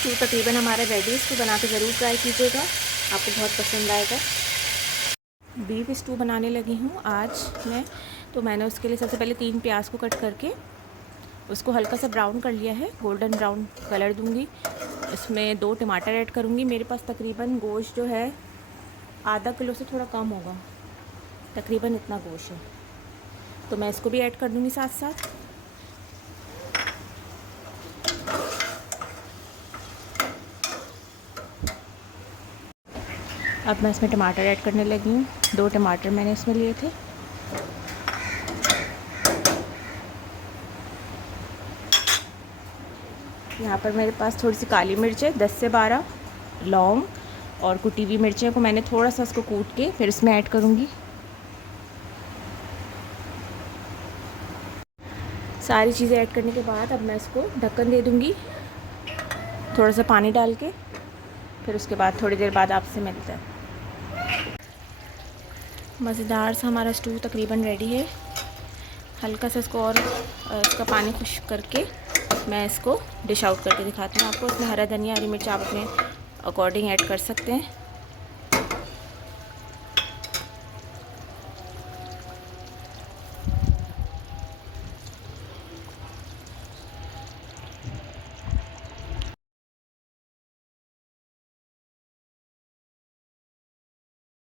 Stew तकरीबन हमारा ready है। इसको बना के ज़रूर ट्राई कीजिएगा, आपको बहुत पसंद आएगा। बीफ स्टू बनाने लगी हूँ आज मैं। तो मैंने उसके लिए सबसे पहले 3 प्याज को कट करके उसको हल्का सा ब्राउन कर लिया है, गोल्डन ब्राउन कलर दूँगी। इसमें 2 टमाटर ऐड करूँगी। मेरे पास तकरीबन गोश्त जो है आधा किलो से थोड़ा कम होगा, तकरीबन इतना गोश्त है, तो मैं इसको भी ऐड कर दूँगी साथ साथ। अब मैं इसमें टमाटर ऐड करने लगी हूँ। 2 टमाटर मैंने इसमें लिए थे। यहाँ पर मेरे पास थोड़ी सी काली मिर्च है, 10 से 12 लौंग और कुटी हुई मिर्चें को मैंने थोड़ा सा उसको कूट के फिर इसमें ऐड करूँगी। सारी चीज़ें ऐड करने के बाद अब मैं इसको ढक्कन दे दूँगी थोड़ा सा पानी डाल के। फिर उसके बाद थोड़ी देर बाद आपसे मिलते हैं। मज़ेदार सा हमारा स्टू तकरीबन रेडी है। हल्का सा इसको और इसका पानी खुश्क करके मैं इसको डिश आउट करके दिखाती हूँ आपको। इसमें हरा धनिया, हरी मिर्च आप अपने अकॉर्डिंग ऐड कर सकते हैं।